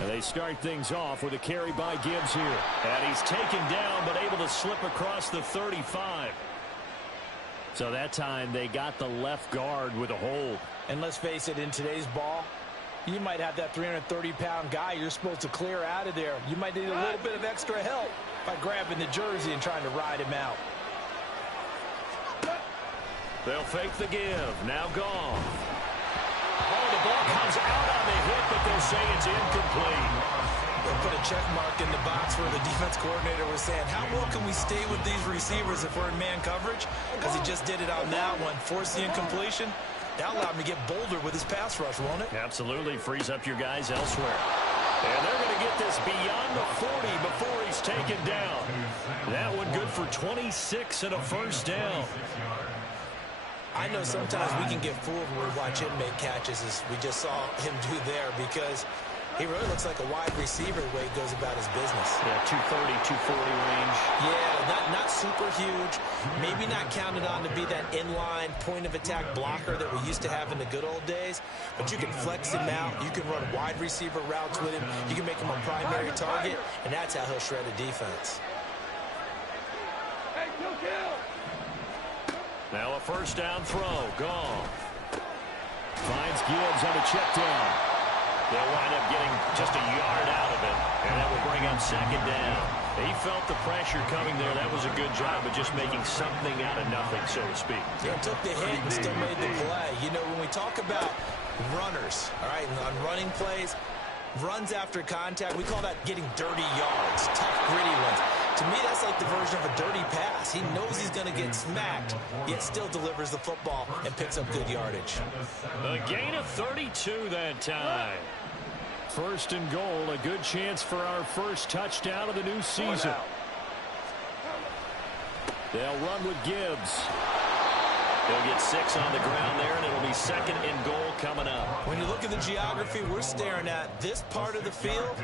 And they start things off with a carry by Gibbs here. And he's taken down, but able to slip across the 35. So that time they got the left guard with a hold. And let's face it, in today's ball, you might have that 330-pound guy you're supposed to clear out of there. You might need a little bit of extra help by grabbing the jersey and trying to ride him out. They'll fake the give. Now gone. Oh, the ball comes out on the hit, but they'll say it's incomplete. They'll put a check mark in the box where the defense coordinator was saying, how well can we stay with these receivers if we're in man coverage? Because he just did it on that one. Force the incompletion. That allowed him to get bolder with his pass rush, won't it? Absolutely. Frees up your guys elsewhere. And they're going to get this beyond the 40 before he's taken down. That one good for 26 and a first down. I know sometimes we can get fooled when we watch him make catches, as we just saw him do there, because he really looks like a wide receiver the way he goes about his business. Yeah, 230, 240 range. Yeah, not super huge. Maybe not counted on to be that inline point-of-attack blocker that we used to have in the good old days. But you can flex him out. You can run wide receiver routes with him. You can make him a primary target, and that's how he'll shred a defense. Now a first down throw. Gone. Finds Gibbs on a check down. They'll wind up getting just a yard out of it, and that will bring up second down. He felt the pressure coming there. That was a good job of just making something out of nothing, so to speak. Yeah, took the hit and still made the play. You know, when we talk about runners, all right, on running plays, runs after contact, we call that getting dirty yards, tough, gritty ones. To me, that's like the version of a dirty pass. He knows he's going to get smacked, yet still delivers the football and picks up good yardage. A gain of 32 that time. First and goal, a good chance for our first touchdown of the new season. They'll run with Gibbs. They'll get 6 on the ground there, and it'll be second and goal coming up. When you look at the geography we're staring at, this part of the field,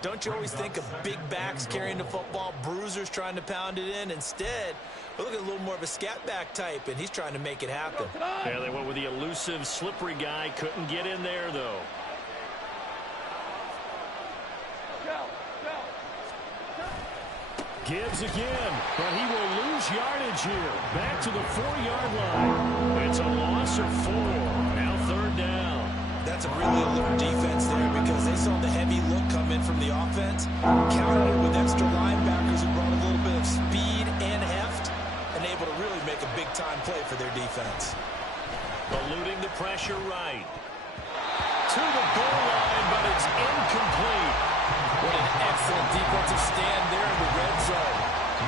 don't you always think of big backs carrying the football, bruisers trying to pound it in? Instead, we're looking at a little more of a scat back type, and he's trying to make it happen. Yeah, they went with the elusive, slippery guy. Couldn't get in there, though. Gibbs again, but he will lose yardage here. Back to the 4-yard line. It's a loss of 4. Now third down. That's a really alert defense there, because they saw the heavy look come in from the offense, countered it with extra linebackers who brought a little bit of speed and heft, and able to really make a big-time play for their defense. Eluding the pressure right. To the goal line, but it's incomplete. What an excellent defensive stand there in the red zone.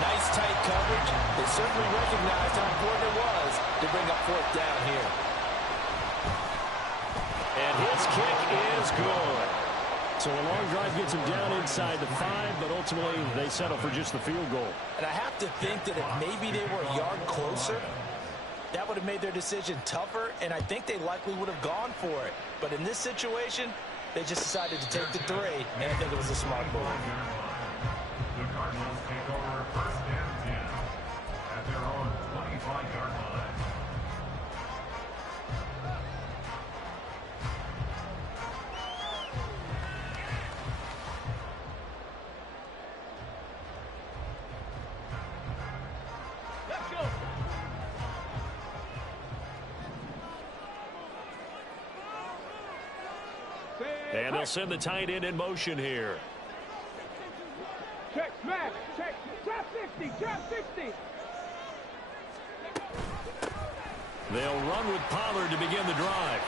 Nice tight coverage. They certainly recognized how important it was to bring up fourth down here. And his kick is good. So a long drive gets him down inside the 5, but ultimately they settle for just the field goal. And I have to think that if maybe they were a yard closer, that would have made their decision tougher, and I think they likely would have gone for it. But in this situation, they just decided to take the 3, and I think it was a smart move. The Cardinals take over first and 10 at their own 25-yard line. And they'll send the tight end in motion here. Check, smash, check, trap 60, trap 60. They'll run with Pollard to begin the drive.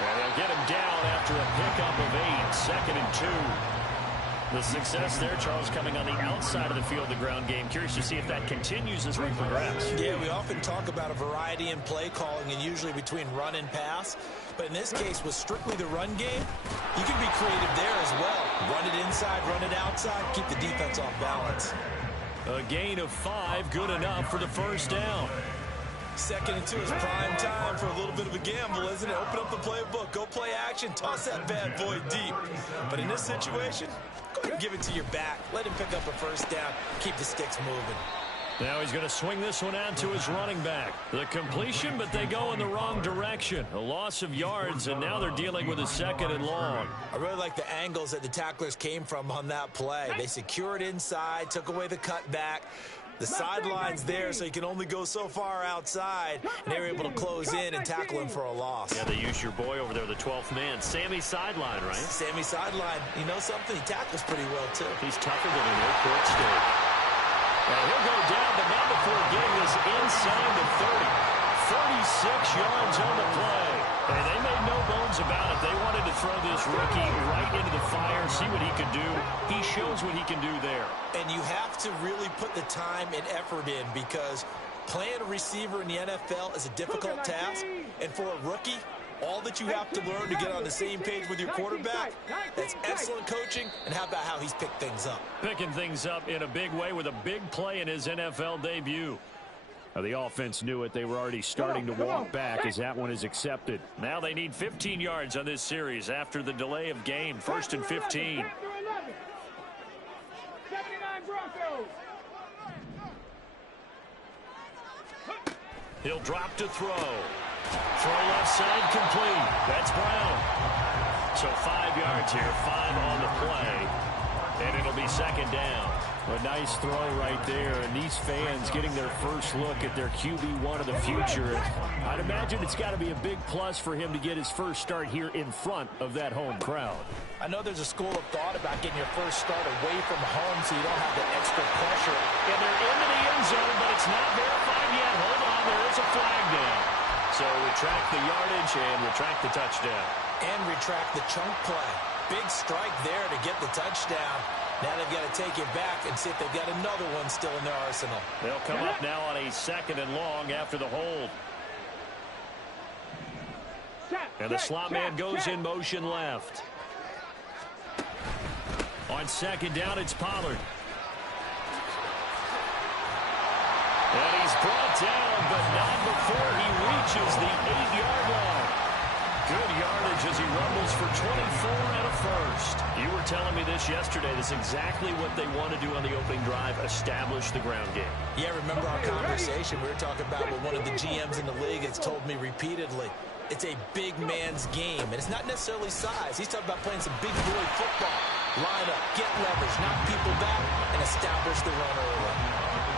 And they'll get him down after a pickup of 8, second and 2. The success there, Charles, coming on the outside of the field, the ground game. Curious to see if that continues as we progress. Yeah, we often talk about a variety in play calling, and usually between run and pass. But in this case, with strictly the run game, you can be creative there as well. Run it inside, run it outside, keep the defense off balance. A gain of 5, good enough for the first down. Second and 2 is prime time for a little bit of a gamble, isn't it? Open up the playbook, go play action, toss that bad boy deep. But in this situation, go ahead and give it to your back. Let him pick up a first down, keep the sticks moving. Now he's going to swing this one out to his running back. The completion, but they go in the wrong direction. A loss of yards, and now they're dealing with a 2nd and long. I really like the angles that the tacklers came from on that play. They secured inside, took away the cutback. The sideline's there, so you can only go so far outside, and they were able to close in and tackle him for a loss. Yeah, they use your boy over there, the 12th man. Sammy Sideline, right? Sammy Sideline. You know something? He tackles pretty well, too. He's tougher than an airport state. And he'll go down, but not before getting this inside the 30. 36 yards on the play. And they made no bones about it. They wanted to throw this rookie right into the fire, see what he could do. He shows what he can do there. And you have to really put the time and effort in, because playing a receiver in the NFL is a difficult task. And for a rookie, all that you have to learn to get on the same page with your quarterback, that's excellent coaching. And how about how he's picked things up? Picking things up in a big way with a big play in his NFL debut. Now, the offense knew it. They were already starting to walk back as that one is accepted. Now they need 15 yards on this series after the delay of game. 1st and 15. 79 Broncos. He'll drop to throw. Throw left side complete. That's Brown. So 5 yards here, 5 on the play. And it'll be 2nd down. A nice throw right there, and these fans getting their first look at their QB1 of the future. I'd imagine it's got to be a big plus for him to get his first start here in front of that home crowd. I know there's a school of thought about getting your first start away from home so you don't have the extra pressure. And they're into the end zone, but it's not verified yet. Hold on, there is a flag down. So retract the yardage and retract the touchdown. And retract the chunk play. Big strike there to get the touchdown. Now they've got to take it back and see if they've got another one still in their arsenal. They'll come up now on a 2nd and long after the hold. And the slot man goes in motion left. On 2nd down, it's Pollard. And he's brought down, but not before he reaches the 8-yard line. Good yardage as he rumbles for 24 and a first. You were telling me this yesterday. This is exactly what they want to do on the opening drive, establish the ground game. Yeah, remember our conversation? We were talking about what one of the GMs in the league has told me repeatedly. It's a big man's game, and it's not necessarily size. He's talking about playing some big boy football. Line up, get leverage, knock people back, and establish the run early.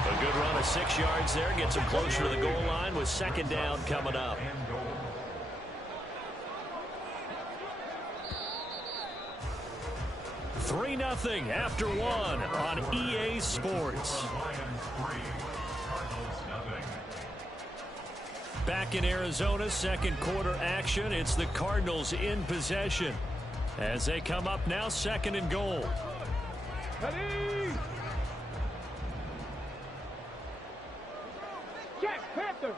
A good run of 6 yards there. Gets him closer to the goal line with 2nd down coming up. 3-0 after 1 on EA Sports. Back in Arizona, 2nd quarter action. It's the Cardinals in possession as they come up now 2nd and goal. Check, Panther.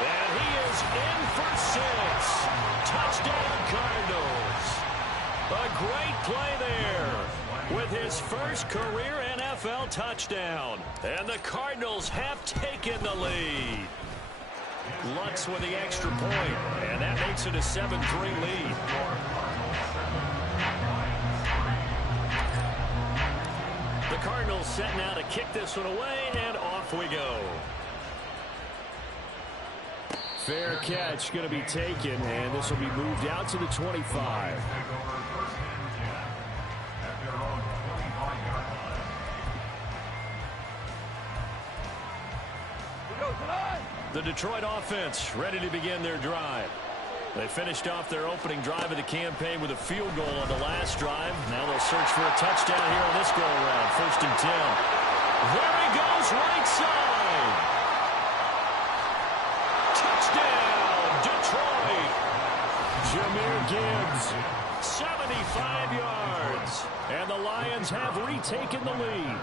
And he is in for 6. Touchdown, Cardinals. A great play there with his first career NFL touchdown. And the Cardinals have taken the lead. Lutz with the extra point, and that makes it a 7-3 lead. The Cardinals set now to kick this one away, and off we go. Fair catch going to be taken, and this will be moved out to the 25. The Detroit offense ready to begin their drive. They finished off their opening drive of the campaign with a field goal on the last drive. Now they'll search for a touchdown here on this go-around. 1st and 10. There he goes, right side. Touchdown, Detroit. Jahmyr Gibbs, 75 yards. And the Lions have retaken the lead.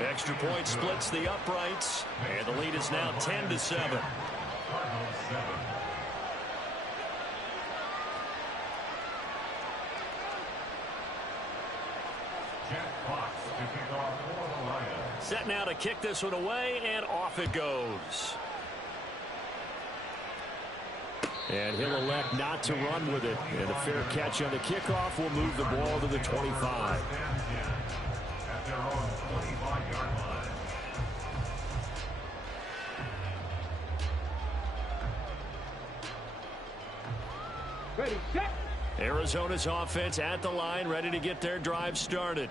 Extra point splits the uprights, and the lead is now 10-7. Set now to kick this one away, and off it goes. And he'll elect not to run with it. And a fair catch on the kickoff will move the ball to the 25. At their own 25-yard line. Ready, set. Arizona's offense at the line, ready to get their drive started.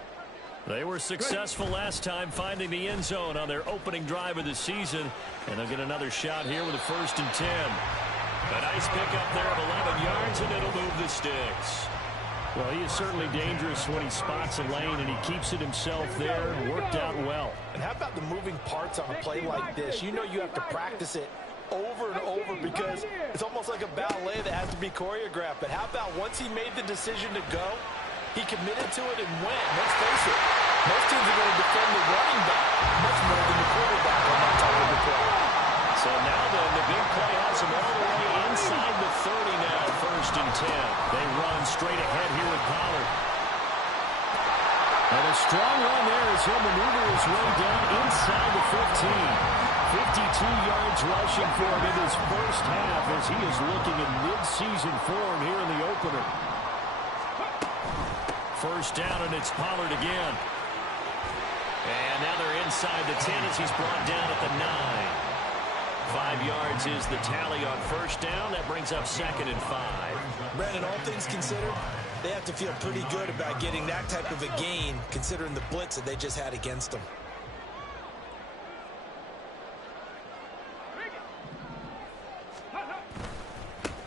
They were successful last time finding the end zone on their opening drive of the season, and they'll get another shot here with a 1st and 10. A nice pickup there of 11 yards, and it'll move the sticks. Well, he is certainly dangerous when he spots a lane, and he keeps it himself there. Worked out well. And how about the moving parts on a play like this? You know you have to practice it over and over because it's almost like a ballet that has to be choreographed. But how about once he made the decision to go, he committed to it and went. Let's face it, most teams are going to defend the running back much more than the quarterback on that type of a play. So now then, the big play has him all the way inside the 30 now, 1st and 10. They run straight ahead here with Pollard. And a strong run there as he'll maneuver his way down inside the 15. 52 yards rushing for him in his first half as he is looking in mid-season form here in the opener. 1st down, and it's Pollard again. And now they're inside the 10 as he's brought down at the 9. 5 yards is the tally on 1st down. That brings up 2nd and 5. Brandon, all things considered, they have to feel pretty good about getting that type of a gain considering the blitz that they just had against them.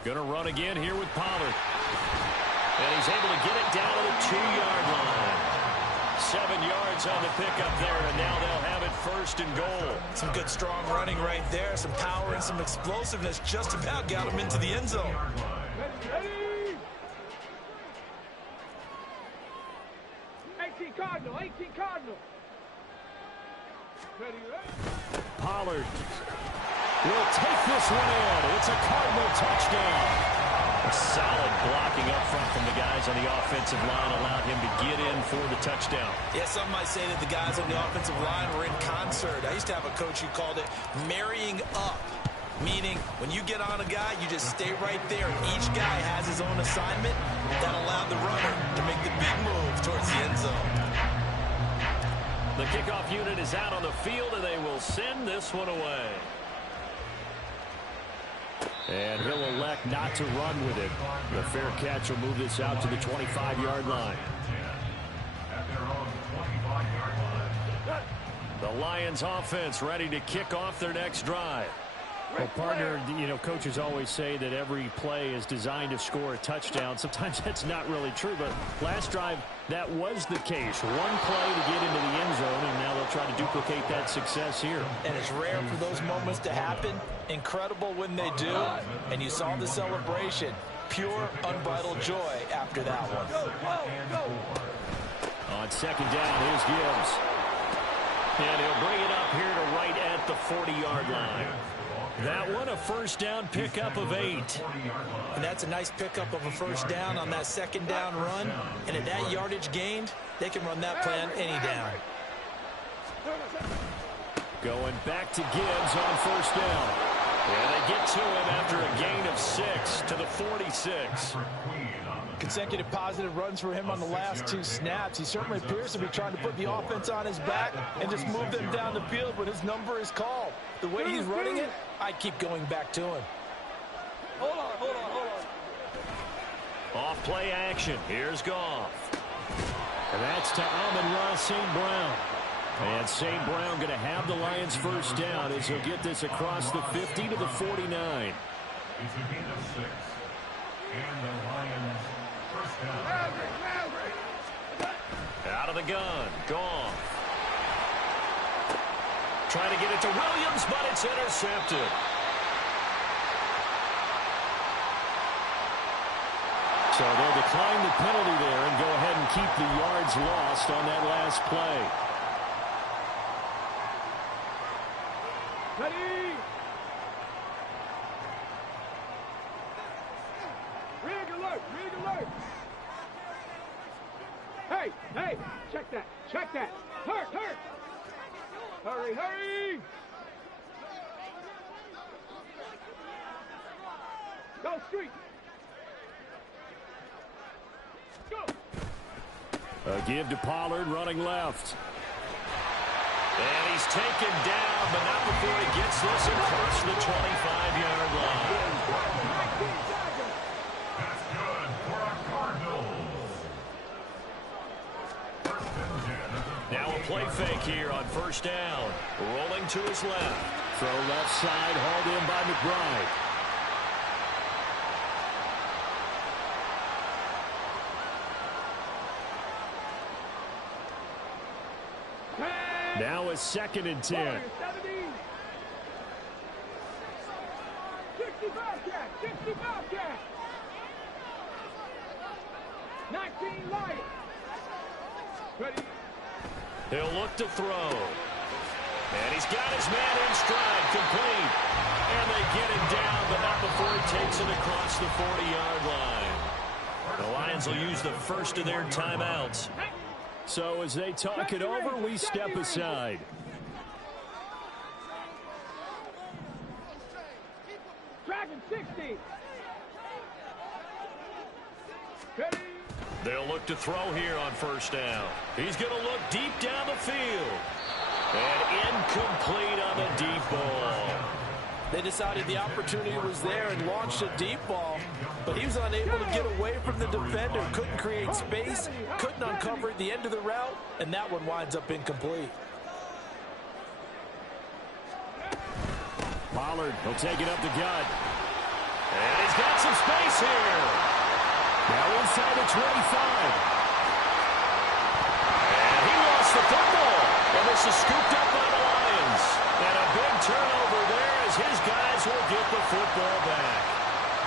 Going to run again here with Pollard. And he's able to get it down to the 2-yard line. 7 yards on the pickup there, and now they'll have it 1st and goal. Some good strong running right there. Some power and some explosiveness just about got him into the end zone. Ready. 18 Cardinal, 18 Cardinal. Ready, ready. Pollard will take this one in. It's a Cardinal touchdown. A solid blocking up front from the guys on the offensive line allowed him to get in for the touchdown. Yeah, some might say that the guys on the offensive line were in concert. I used to have a coach who called it marrying up, meaning when you get on a guy, you just stay right there. Each guy has his own assignment that allowed the runner to make the big move towards the end zone. The kickoff unit is out on the field, and they will send this one away. And he'll elect not to run with it. The fair catch will move this out to the 25-yard line. At their own 25-yard line. The Lions offense ready to kick off their next drive. Well, partner, you know, coaches always say that every play is designed to score a touchdown. Sometimes that's not really true, but last drive, that was the case. One play to get into the end zone, and now they'll try to duplicate that success here. And it's rare for those moments to happen. Incredible when they do. And you saw the celebration. Pure, unbridled joy after that one. On 2nd down, here's Gibbs. And he'll bring it up here to right at the 40-yard line. That one a 1st down pickup of 8. And that's a nice pickup of a 1st down on that 2nd down run. And at that yardage gained, they can run that plan any down. Going back to Gibbs on 1st down. And they get to him after a gain of 6 to the 46. Consecutive positive runs for him on the last 2 snaps. He certainly appears to be trying to put the offense on his back and just move them down the field when his number is called. The way he's running it, I keep going back to him. Hold on. Off play action. Here's Goff. And that's to Amon-Ra St. Brown. And St. Brown going to have the Lions 1st down as he'll get this across the 50 to the 49. It's a gain of 6. And the Lions 1st down. Out of the gun. Goff. Trying to get it to Williams, but it's intercepted. So they'll decline the penalty there and go ahead and keep the yards lost on that last play. Ready. Rig alert. Hey, check that. Hurt. Hurry. Go street. Go. A give to Pollard running left. And he's taken down, but not before he gets this across the 25-yard line. That's good for our Cardinals. First and 10. Now a play fake here on first down. Rolling to his left. Throw left side, hauled in by McBride. Now a 2nd and 10. 60 Bobcat, 60 Bobcat. 19 Lions. Ready. He'll look to throw. And he's got his man in stride, complete. And they get him down, but not before he takes it across the 40-yard line. The Lions will use the first of their timeouts. So as they talk it over, we step aside. Dragon 60. Ready. They'll look to throw here on first down. He's going to look deep down the field. And incomplete on the deep ball. They decided the opportunity was there and launched a deep ball, but he was unable to get away from the defender, couldn't create space, couldn't uncover at the end of the route, and that one winds up incomplete. Pollard will take it up the gut. And he's got some space here. Now inside the 25. And he lost the football. And this is scooped up by the Lions. And a big turnover there as his guys will get the football back.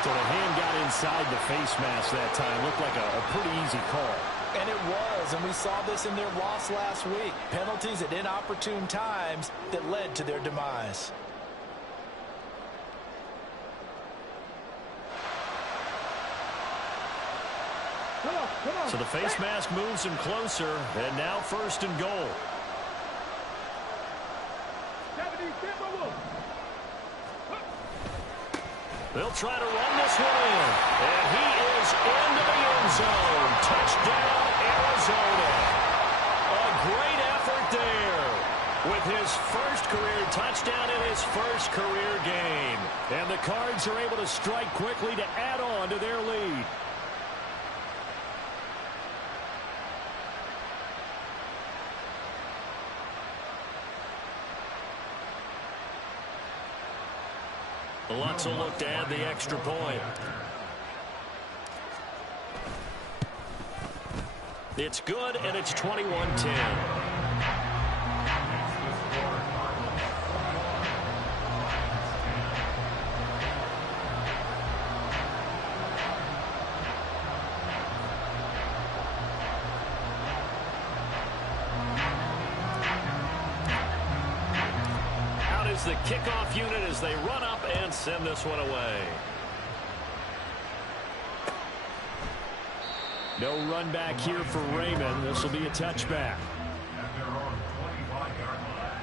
So the hand got inside the face mask that time. Looked like a pretty easy call. And it was, and we saw this in their loss last week. Penalties at inopportune times that led to their demise. Come on. So the face mask moves him closer. And now first and goal. 70 Timberwolves. They'll try to run this one in. And he is into the end zone. Touchdown, Arizona. A great effort there with his first career touchdown in his first career game. And the Cards are able to strike quickly to add on to their lead. Lutz will look to add the extra point. It's good, and it's 21-10. The kickoff unit as they run up and send this one away. No run back here for Raymond. This will be a touchback. At their own 25-yard line.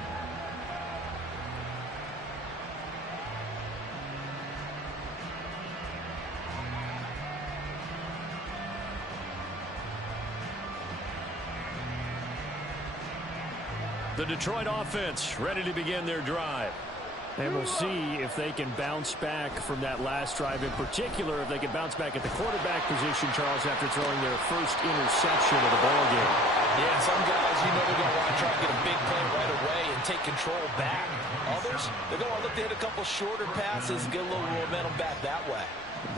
The Detroit offense ready to begin their drive. And we'll see if they can bounce back from that last drive, in particular if they can bounce back at the quarterback position, Charles, after throwing their first interception of the ballgame. Yeah, some guys, you know, they're going to want to try and get a big play right away and take control back. Others, they're going to look to hit a couple shorter passes and get a little momentum back that way.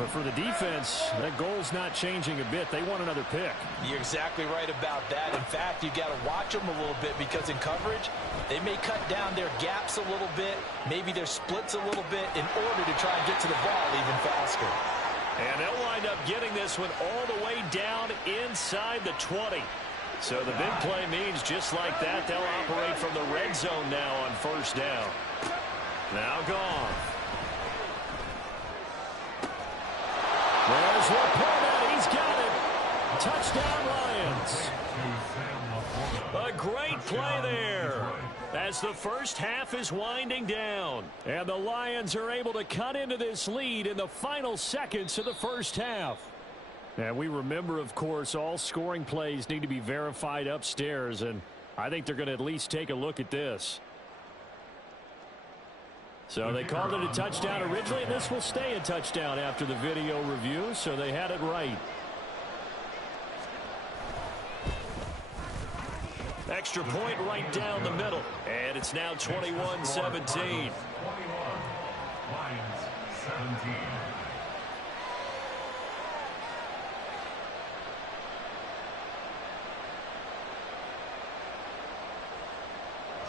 But for the defense, that goal's not changing a bit. They want another pick. You're exactly right about that. In fact, you've got to watch them a little bit because in coverage, they may cut down their gaps a little bit, maybe their splits a little bit in order to try and get to the ball even faster. And they'll wind up getting this one all the way down inside the 20. So the big play means just like that, they'll operate from the red zone now on first down. Now gone. There's Laporta. He's got it. Touchdown, Lions. A great play there as the first half is winding down. And the Lions are able to cut into this lead in the final seconds of the first half. And we remember, of course, all scoring plays need to be verified upstairs. And I think they're going to at least take a look at this. So they called it a touchdown originally, and this will stay a touchdown after the video review, so they had it right. Extra point right down the middle, and it's now 21-17. 21, Lions 17.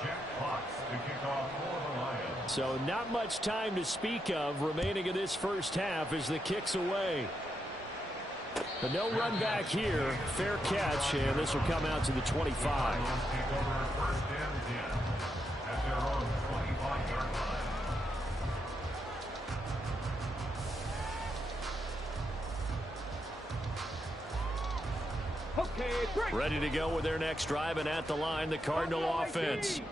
Jack Fox to kick off for the Lions. So not much time to speak of remaining in this first half as the kick's away. But no run back here. Fair catch, and this will come out to the 25. Cardinals take over first and 10 at their own 25-yard line. Okay, break. Ready to go with their next drive, and at the line, the Cardinal offense.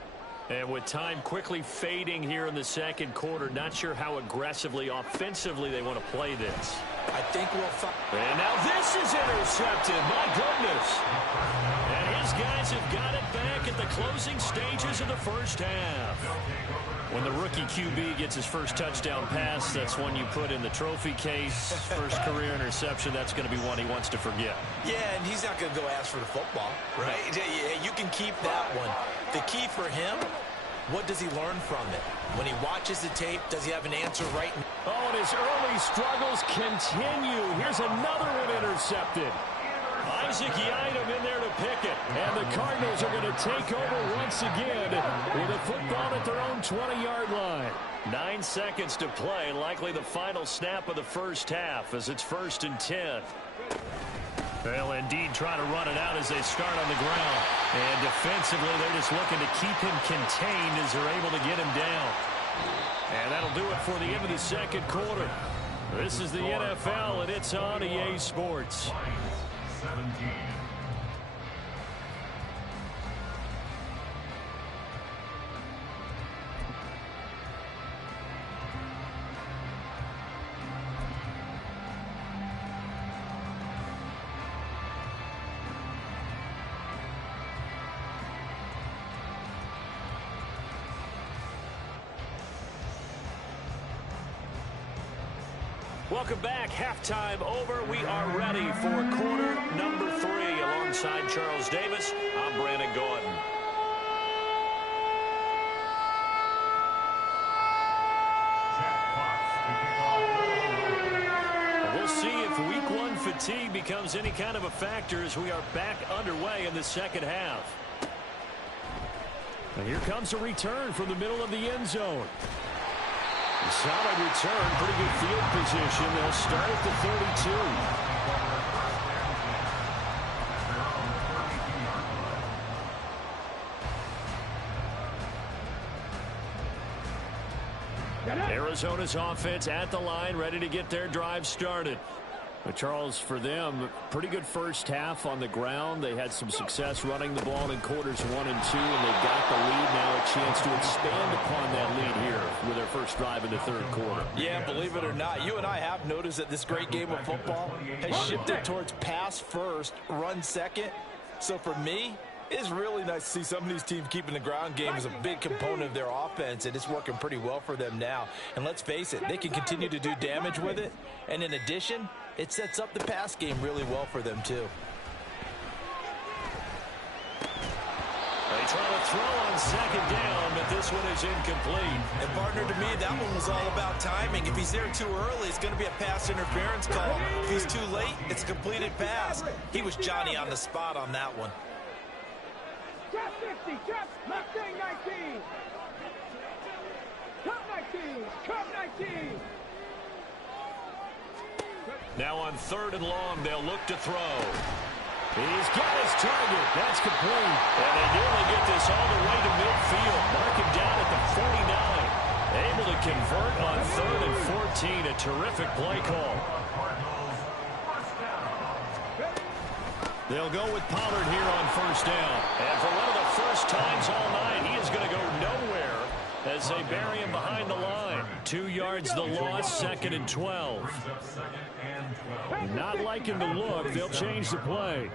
And with time quickly fading here in the second quarter, not sure how aggressively, offensively they want to play this. I think we'll find. And now this is intercepted. My goodness. And his guys have got it back at the closing stages of the first half. When the rookie QB gets his first touchdown pass, that's one you put in the trophy case. First career interception, that's going to be one he wants to forget. Yeah, and he's not going to go ask for the football, right? You can keep that one. The key for him, what does he learn from it? When he watches the tape, does he have an answer right now? Oh, and his early struggles continue. Here's another one intercepted. Isaac Yiadom in there to pick it. And the Cardinals are going to take over once again with a football at their own 20-yard line. 9 seconds to play, likely the final snap of the first half as it's 1st and 10. They'll indeed try to run it out as they start on the ground. And defensively, they're just looking to keep him contained as they're able to get him down. And that'll do it for the end of the second quarter. This is the NFL, and it's on EA Sports. 17. Welcome back. Halftime over. We are ready for quarter number 3. Alongside Charles Davis, I'm Brandon Gordon. We'll see if week 1 fatigue becomes any kind of a factor as we are back underway in the second half. And here comes a return from the middle of the end zone. Solid return, pretty good field position. They'll start at the 32. Arizona's offense at the line, ready to get their drive started. But Charles, for them, pretty good first half on the ground. They had some success running the ball in quarters 1 and 2, and they got the lead. Now a chance to expand upon that lead here with their first drive in the third quarter. Yeah, believe it or not, you and I have noticed that this great game of football has shifted towards pass first, run second. So for me, it's really nice to see some of these teams keeping the ground game as a big component of their offense, and it's working pretty well for them now. And let's face it, they can continue to do damage with it. And in addition, it sets up the pass game really well for them, too. They try to throw on second down, but this one is incomplete. And, partner, to me, that one was all about timing. If he's there too early, it's going to be a pass interference call. If he's too late, it's a completed pass. He was Johnny on the spot on that one. Trap 50, trap Mustang 19. Cup 19, Cup 19. Now on 3rd and long, they'll look to throw. He's got his target. That's complete. And they nearly get this all the way to midfield. Mark him down at the 49. Able to convert on 3rd and 14. A terrific play call. They'll go with Pollard here on first down. And for one of the first times all night, he is going to go nowhere as they bury him behind the line. 2 yards the loss, 2nd and 12. Not liking the look. They'll change the play.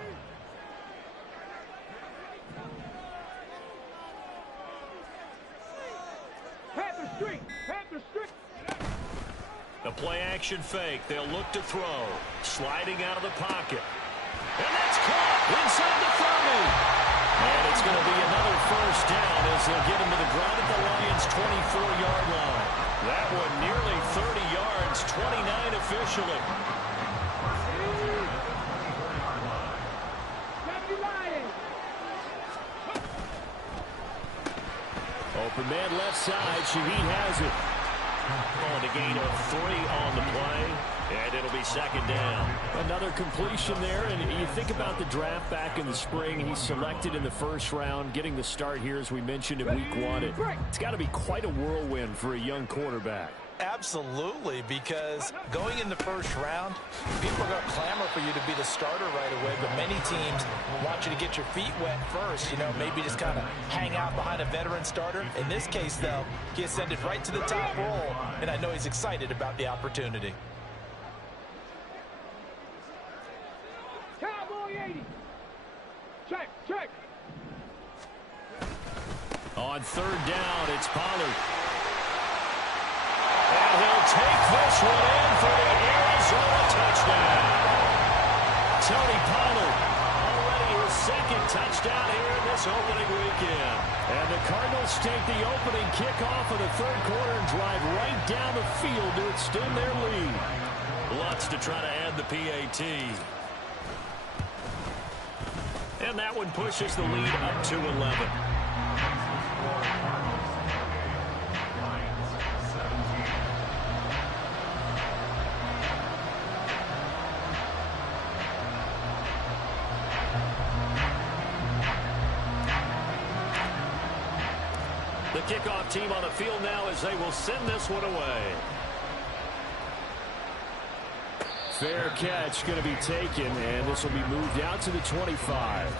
The play action fake. They'll look to throw. Sliding out of the pocket. And that's caught inside the 30. And it's going to be another first down as they'll get him to the ground at the Lions' 24-yard line. That one nearly 30 yards, 29 officially. Open man left side. Shaheed has it. On a gain of 3 on the play, and it'll be 2nd down. Another completion there, and you think about the draft back in the spring. He's selected in the first round, getting the start here, as we mentioned in week 1. It's got to be quite a whirlwind for a young quarterback. Absolutely, because going in the first round, people are going to clamor for you to be the starter right away, but many teams want you to get your feet wet first, maybe just kind of hang out behind a veteran starter. In this case, though, he ascended right to the top role, and I know he's excited about the opportunity. Cowboy 80. Check. On 3rd down, it's Pollard. And he'll take this one in for the Arizona touchdown. Tony Pollard, already his 2nd touchdown here in this opening weekend. And the Cardinals take the opening kickoff of the 3rd quarter and drive right down the field to extend their lead. Lutz to try to add the PAT. And that one pushes the lead up to 11. The kickoff team on the field now as they will send this one away. Fair catch going to be taken, and this will be moved out to the 25.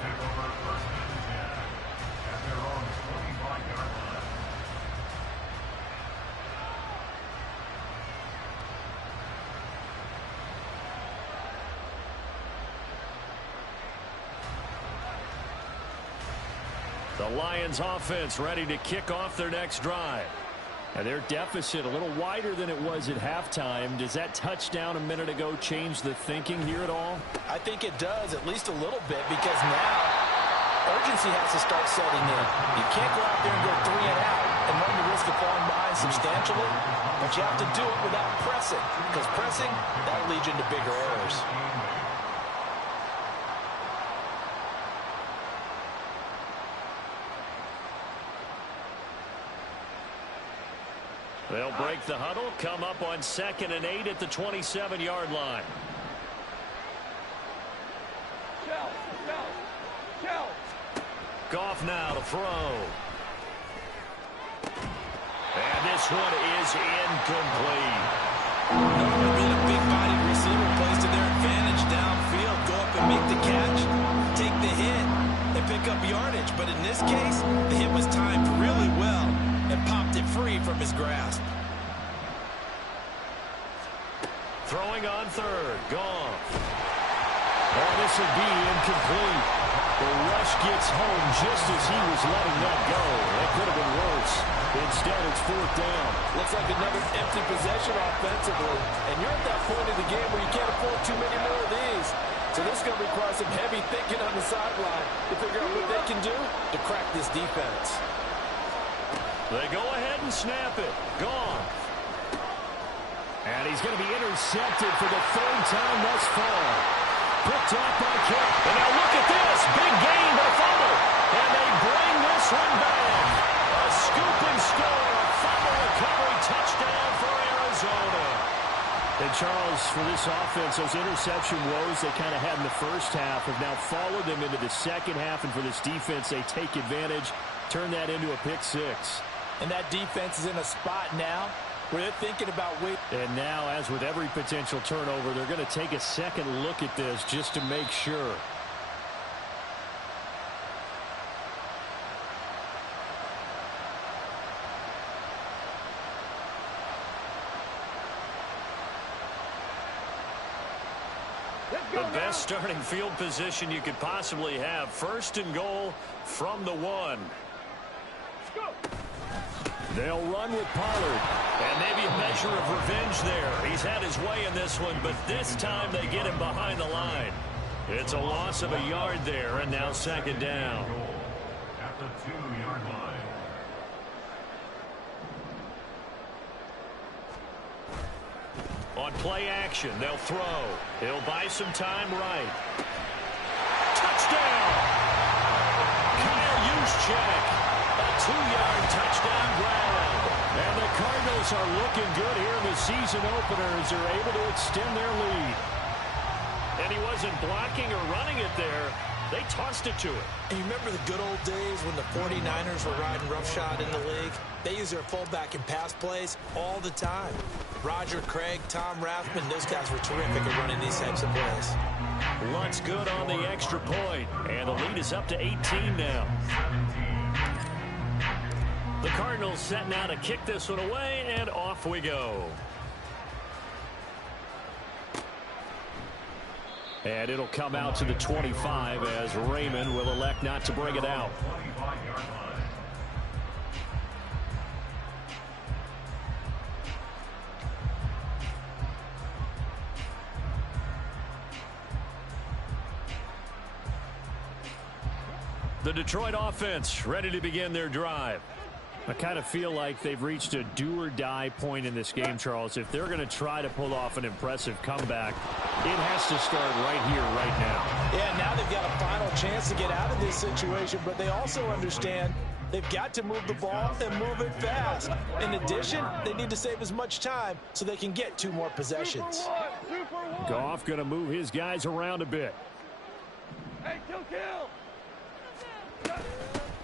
The Lions offense ready to kick off their next drive. And their deficit a little wider than it was at halftime. Does that touchdown a minute ago change the thinking here at all? I think it does, at least a little bit, because now urgency has to start setting in. You can't go out there and go 3 and out and run the risk of falling behind substantially, but you have to do it without pressing, because pressing, that'll lead you into bigger errors. They'll break the huddle, come up on 2nd and 8 at the 27-yard line. Goff now to throw. And this one is incomplete. Normally being a big-bodied receiver plays to their advantage downfield. Go up and make the catch, take the hit, and pick up yardage. But in this case, the hit was timed really well and popped it free from his grasp. Throwing on 3rd. Goff. Oh, this would be incomplete. The rush gets home just as he was letting that go. That could have been worse. Instead, it's 4th down. Looks like another empty possession offensively. And you're at that point of the game where you can't afford too many more of these. So this is going to require some heavy thinking on the sideline to figure out what they can do to crack this defense. They go ahead and snap it. Gone. And he's going to be intercepted for the 3rd time thus far. Picked off by Kipp. And now look at this. Big gain, but a fumble. And they bring this one back. A scoop and score. A fumble recovery touchdown for Arizona. And Charles, for this offense, those interception woes they kind of had in the first half have now followed them into the second half. And for this defense, they take advantage, turn that into a pick 6. And that defense is in a spot now where they're thinking about wait. And now, as with every potential turnover, they're going to take a second look at this just to make sure. The best starting field position you could possibly have. 1st and goal from the 1. They'll run with Pollard. And maybe a measure of revenge there. He's had his way in this one, but this time they get him behind the line. It's a loss of a yard there, and now 2nd down. At the 2-yard line. On play action, they'll throw. He'll buy some time right. Touchdown! Kyle Juszczyk. A 2-yard touchdown grab. And the Cardinals are looking good here in the season opener as they're able to extend their lead. And he wasn't blocking or running it there. They tossed it to him. And you remember the good old days when the 49ers were riding roughshod in the league? They use their fullback in pass plays all the time. Roger Craig, Tom Rathman, those guys were terrific at running these types of plays. Luntz good on the extra point, and the lead is up to 18 now. The Cardinals set now to kick this one away, and off we go. And it'll come out to the 25 as Raymond will elect not to bring it out. The Detroit offense ready to begin their drive. I kind of feel like they've reached a do-or-die point in this game, Charles. If they're going to try to pull off an impressive comeback, it has to start right here, right now. Yeah, now they've got a final chance to get out of this situation, but they also understand they've got to move the ball and move it fast. In addition, they need to save as much time so they can get 2 more possessions. Goff going to move his guys around a bit. Hey, kill.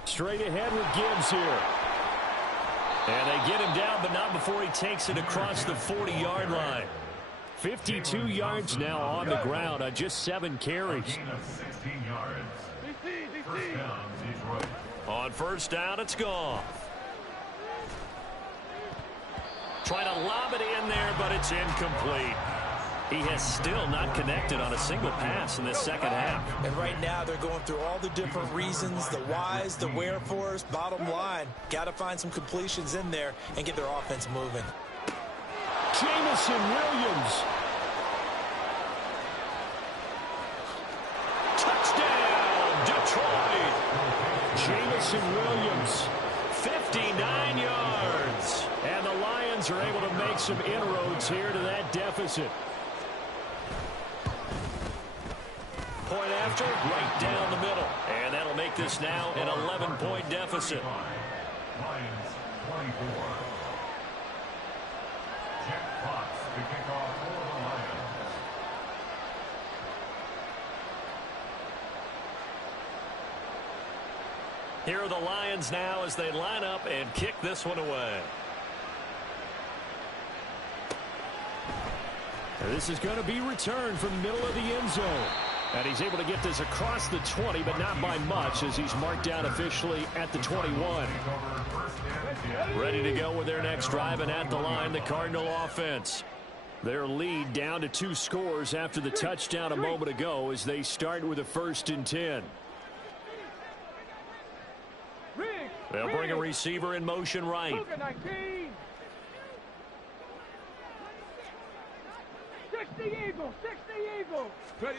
Straight ahead with Gibbs here. And they get him down, but not before he takes it across the 40-yard line. 52 yards now on the ground on just 7 carries. 16 yards. First down, Detroit. On 1st down, it's Goff. Trying to lob it in there, but it's incomplete. He has still not connected on a single pass in this 2nd half. And right now they're going through all the different reasons, the whys, the wherefores. Bottom line, got to find some completions in there and get their offense moving. Jameson Williams. Touchdown, Detroit. Jameson Williams, 59 yards. And the Lions are able to make some inroads here to that deficit. Point after, right down the middle. And that'll make this now an 11-point deficit. Lions 24. Jack Fox to kick off for the Lions. Here are the Lions now as they line up and kick this one away. This is going to be returned from the middle of the end zone. And he's able to get this across the 20, but not by much as he's marked down officially at the 21. Ready to go with their next drive, and at the line, the Cardinal offense. Their lead down to 2 scores after the touchdown a moment ago as they start with a 1st and 10. They'll bring a receiver in motion right. 60 Eagles. Ready.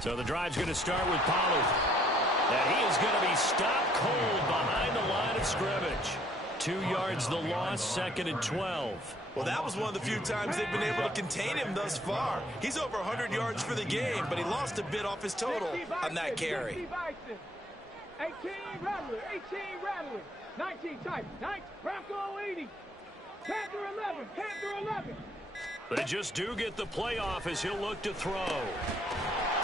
So the drive's going to start with Pollard. And he is going to be stopped cold behind the line of scrimmage. 2 yards the loss, 2nd and 12. Well, that was one of the few times they've been able to contain him thus far. He's over 100 yards for the game, but he lost a bit off his total on that carry. 18 Rattler. 19 Type. 9 Bronco 80. Panther 11. They just do get the playoff as he'll look to throw.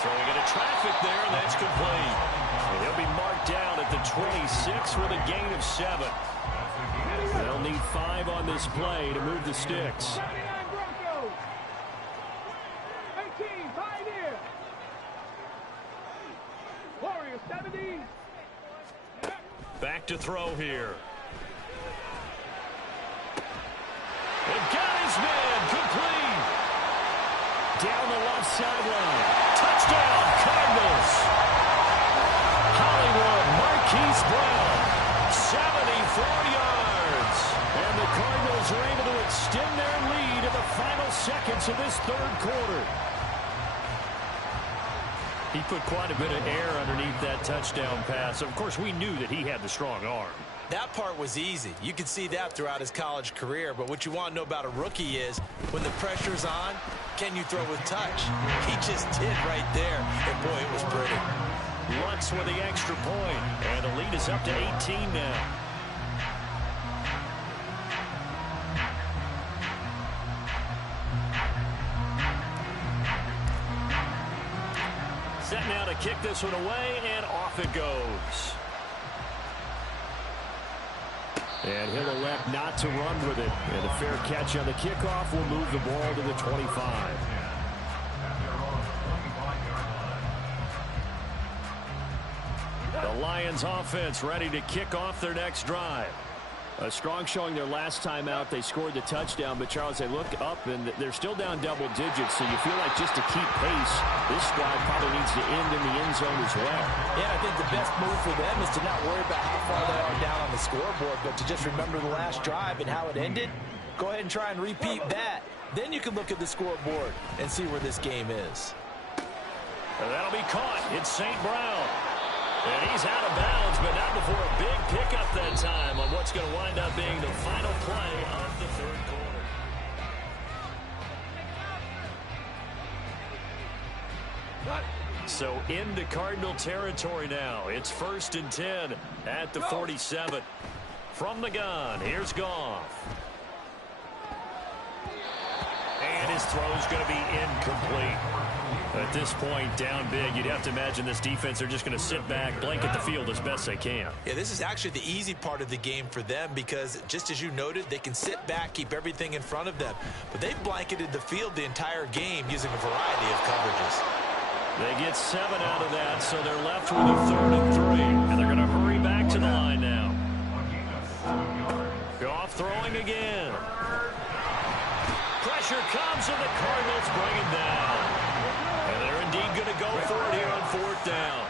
Throwing into traffic there, and that's complete. And he'll be marked down at the 26 with a gain of 7. They'll need 5 on this play to move the sticks. 79 Broncos. 18 Pioneer. Warriors 70. Back to throw here. And got his man complete. Down the left sideline. Touchdown, Cardinals. Hollywood Marquise Brown, 74 yards. And the Cardinals are able to extend their lead in the final seconds of this third quarter. He put quite a bit of air underneath that touchdown pass. Of course, we knew that he had the strong arm. That part was easy. You could see that throughout his college career. But what you want to know about a rookie is when the pressure's on, can you throw with touch? He just did right there. And, boy, it was pretty. Lutz with the extra point. And the lead is up to 18 now. Set now to kick this one away, and off it goes. And he'll elect not to run with it. And a fair catch on the kickoff will move the ball to the 25. The Lions offense ready to kick off their next drive. A strong showing their last time out. They scored the touchdown, but Charles, they look up and they're still down double digits, so you feel like just to keep pace, this drive probably needs to end in the end zone as well. Yeah, I think the best move for them is to not worry about how far they are down on the scoreboard, but to just remember the last drive and how it ended. Go ahead and try and repeat that. Then you can look at the scoreboard and see where this game is. And that'll be caught. It's St. Brown. And he's out of bounds, but not before a big pickup that time on what's going to wind up being the final play of the third quarter. So into Cardinal territory now. It's 1st and 10 at the 47. From the gun, here's Goff. And his throw's going to be incomplete. At this point, down big, you'd have to imagine this defense are just going to sit back, blanket the field as best they can. Yeah, this is actually the easy part of the game for them because, just as you noted, they can sit back, keep everything in front of them. But they've blanketed the field the entire game using a variety of coverages. They get 7 out of that, so they're left with a 3rd and 3. And they're going to hurry back to the line now. Goff throwing again. Pressure comes, and the Cardinals bring him down. And they're indeed going to go for it here on 4th down.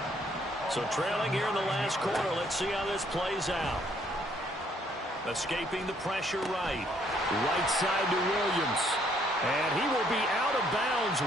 So trailing here in the last quarter, let's see how this plays out. Escaping the pressure right. Right side to Williams. And he will be out of bounds.